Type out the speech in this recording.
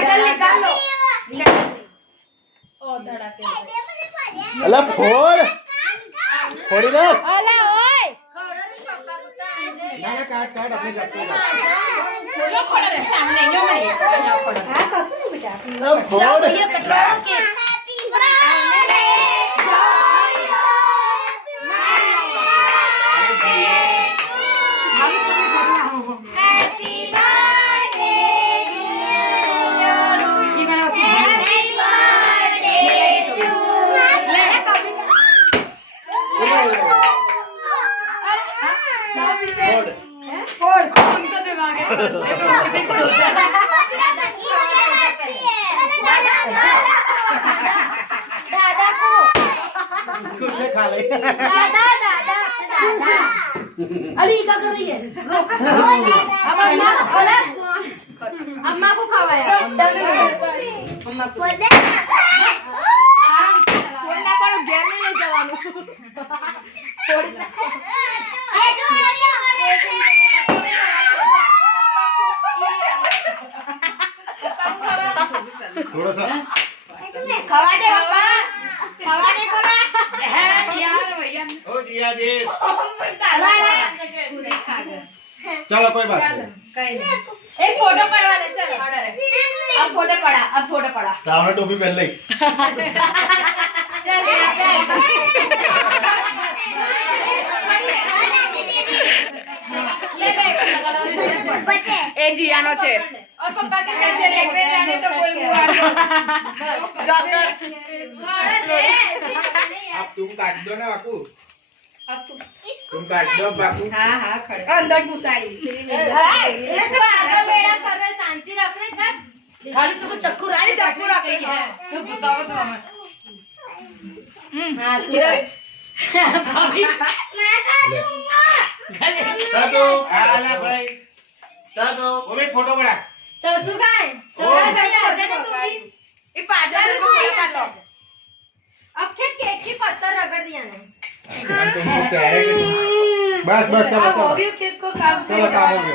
Medal निकाल लो ओ धड़ाके अला फोड़ फोड़ी ना अला ओए ना काट काट अपने जाते हैं खोलो खोलो रे सामने यो मैं जाओ खोलो हां पकड़ो बेटा अब फोड़ ये कटवा के दादा को कुल्ले खा ले दादा दादा दादा अली क्या कर रही है रुक अब अम्मा को खवाया अम्मा को छोड़ना पर घेर नहीं ले जवानू छोड़ना थोड़ा सा खवा दे को ना यार भैया ओ जिया जी अला चलो कोई बात नहीं कहीं नहीं एक फोटो पड़वा ले चलो अब फोटो पड़ा सामने टोपी पहन ले चल ले ए जियानो छे और पप्पा के कैसे लेके जाने तो कोई हुआ जाकर अब तुम काट दो ना बाकू तुम काट दो बाकू हां खड़े अंदर घुसाड़ी ऐसे आगे बेड़ा कर रहे शांति रख रहे था खाली तुमको चक्कू रख रहे तो बताओ तो हमें हां तू भाभी दादू आला भाई दादू वो भी फोटो बड़ा तो सुगाय तो भैया आ जाने तू भी ये पाजा को कर लो अब केक की पत्थर रगड़ दिया ने बस बस चलो अब हो भी केक को काम चलो काम हो गया।